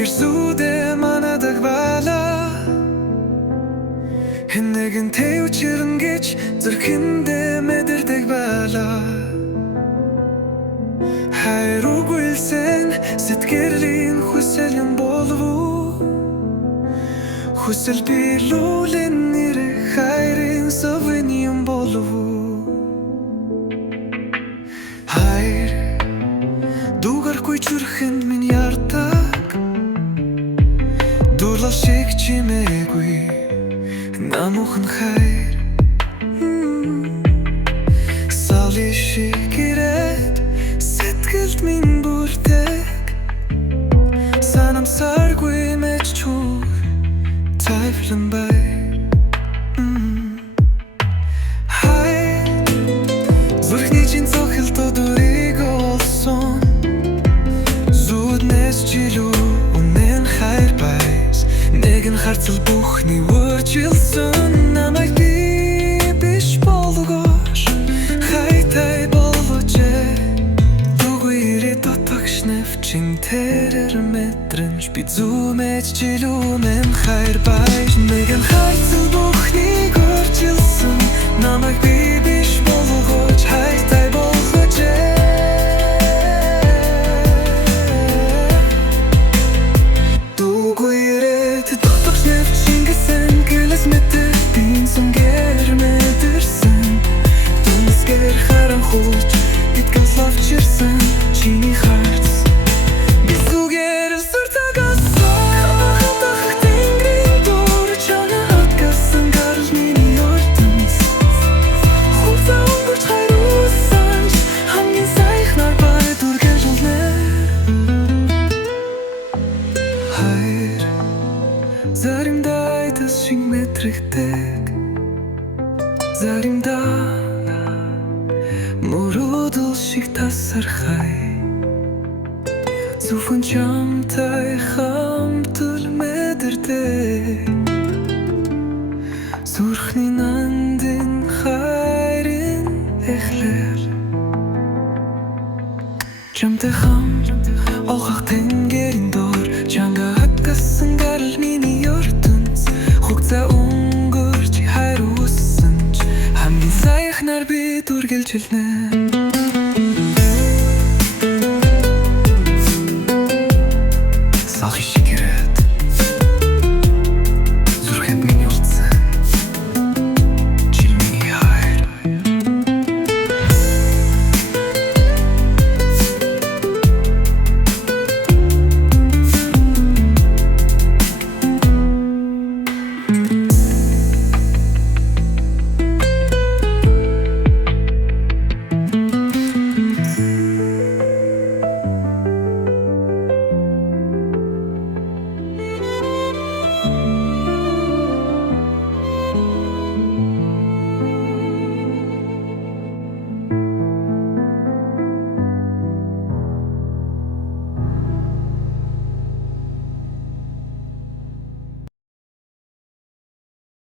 Гэрсүүдэ манадаг бала хэн нэгэн тэвчэрнэ гэж зүрхэндээ мэдэрдэг бала хайр үгүйсэн сэтгэлийн хүсэл юм болов уу хүсэл биелүүлэн нэрэ хайрын совын юм болов уу хайр дугаргүй зүрхэнд минь ярддаг дурлал шиг чимээгүй намуухан хайр сали шиг ирээд сэтгэлд минь бүрдэг санамсаргүй мэж чур тайвлан бай хайр зүрхний чин цохилтоо дурыг олсон зүуднээс жилүү үнэн хайр байс нэгэн харцал бүхний үржилсэн намайг би биш болгош хайтай болгож дугүй ирээд дотогш нэвчин тэрэр мэдрэмж би зүүмэж жилүү нэм хайр байс нэгэн харцал бүхний үржилсэн намайг би биш болгож хайтай болгож Хууч итгэл лавчирсан чиний харц би зүгээр сүртагасан хатах тэнгэрийн дуур чанаа хатгасан гарал миний ортонс хуцаа өнгөрч хайруулсан хамгийн сайхнаар бай дүргэлжүүлнэ хайр заримдаа айдас шиг мэдрэгдэг заримдаа мөрөөдөл шиг тасархай зөвхөн чамтай хамтал мэдэрдэг зүрхний нандин хайрын эхлэл чамтай хамт олгох тэнгэрийн доор чанга хатгасан гарал миний ертөнц хугацаа өнгөрч хайр үссэн ч хамгийн сайхнаар би дүргэлжилнэ